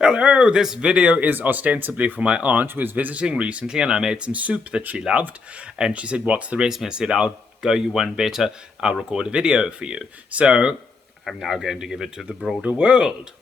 Hello, this video is ostensibly for my aunt who was visiting recently, and I made some soup that she loved, and she said, what's the recipe? I said, I'll go you one better, I'll record a video for you. So I'm now going to give it to the broader world.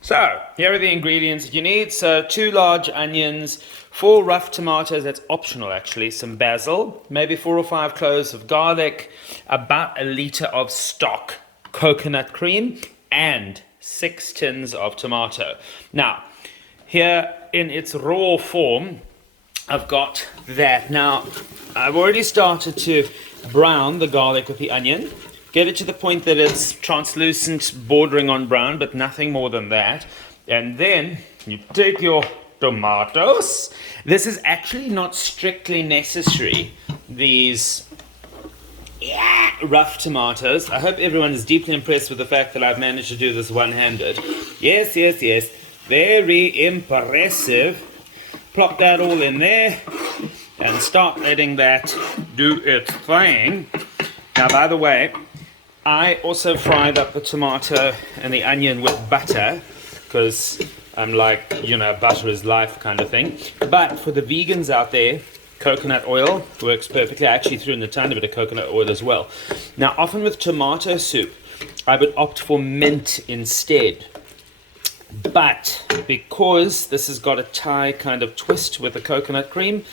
So here are the ingredients that you need. So 2 large onions, 4 rough tomatoes, that's optional actually, some basil, maybe 4 or 5 cloves of garlic, about a litre of stock, coconut cream, and 6 tins of tomato. Now, here in its raw form, I've got that. Now, I've already started to brown the garlic with the onion. Get it to the point that it's translucent, bordering on brown, but nothing more than that. And then you take your tomatoes. This is actually not strictly necessary, these rough tomatoes. I hope everyone is deeply impressed with the fact that I've managed to do this one-handed. Yes, yes, yes. Very impressive. Plop that all in there and start letting that do its thing. Now, by the way, I also fried up the tomato and the onion with butter because I'm like, butter is life kind of thing. But for the vegans out there, coconut oil works perfectly. I actually threw in a tiny bit of coconut oil as well. Now, often with tomato soup, I would opt for mint instead. But because this has got a Thai kind of twist with the coconut cream,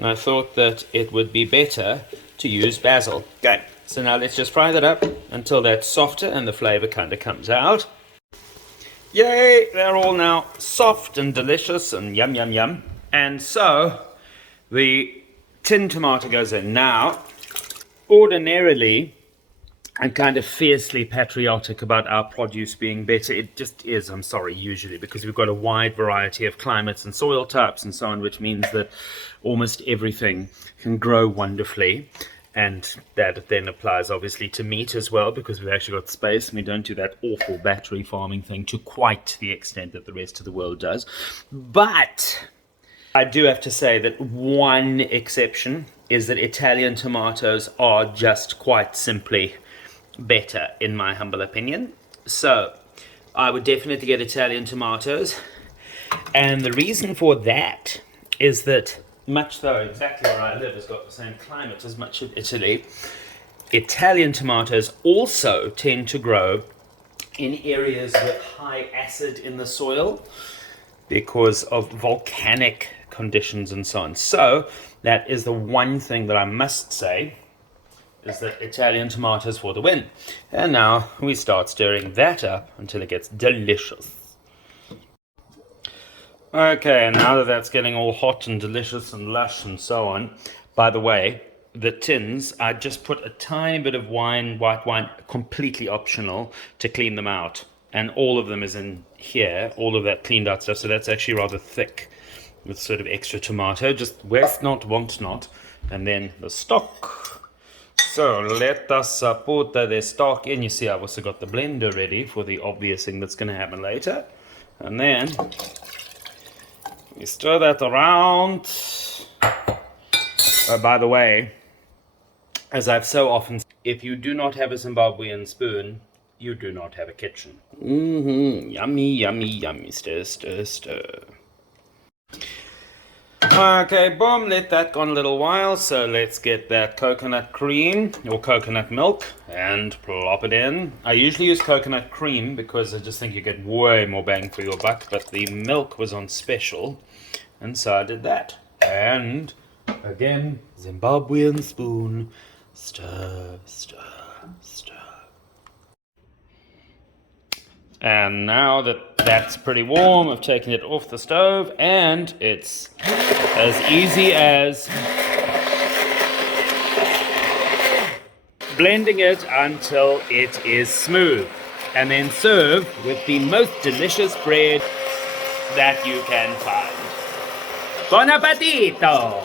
I thought that it would be better to use basil. Okay, so now let's just fry that up until that's softer and the flavor kind of comes out. Yay, they're all now soft and delicious and yum, yum, yum. And so the tin tomato goes in. Now, ordinarily, I'm kind of fiercely patriotic about our produce being better. It just is, I'm sorry, usually, because we've got a wide variety of climates and soil types and so on, which means that almost everything can grow wonderfully. And that then applies obviously to meat as well, because we've actually got space and we don't do that awful battery farming thing to quite the extent that the rest of the world does. But I do have to say that one exception is that Italian tomatoes are just quite simply better, in my humble opinion. So I would definitely get Italian tomatoes. And the reason for that is that much though exactly where I live has got the same climate as much of Italy, Italian tomatoes also tend to grow in areas with high acid in the soil because of volcanic conditions and so on. So that is the one thing that I must say, is that Italian tomatoes for the win. And now we start stirring that up until it gets delicious. Okay, and now that that's getting all hot and delicious and lush and so on, by the way, the tins, I just put a tiny bit of wine, white wine, completely optional, to clean them out. And all of them is in here, all of that cleaned out stuff, so that's actually rather thick with sort of extra tomato, just waste not, want not. And then the stock. So let us put the stock in. You see, I've also got the blender ready for the obvious thing that's going to happen later. And then we stir that around. By the way, as I've so often said, if you do not have a Zimbabwean spoon, you do not have a kitchen. Yummy, yummy, yummy. Stir, stir, stir. Okay, boom, let that go on a little while. So let's get that coconut cream or coconut milk and plop it in. I usually use coconut cream because I just think you get way more bang for your buck, but the milk was on special, and so I did that. And again, Zimbabwean spoon, stir, stir, stir. And now that that's pretty warm, I've taken it off the stove, and it's as easy as blending it until it is smooth. And then serve with the most delicious bread that you can find. Buon appetito!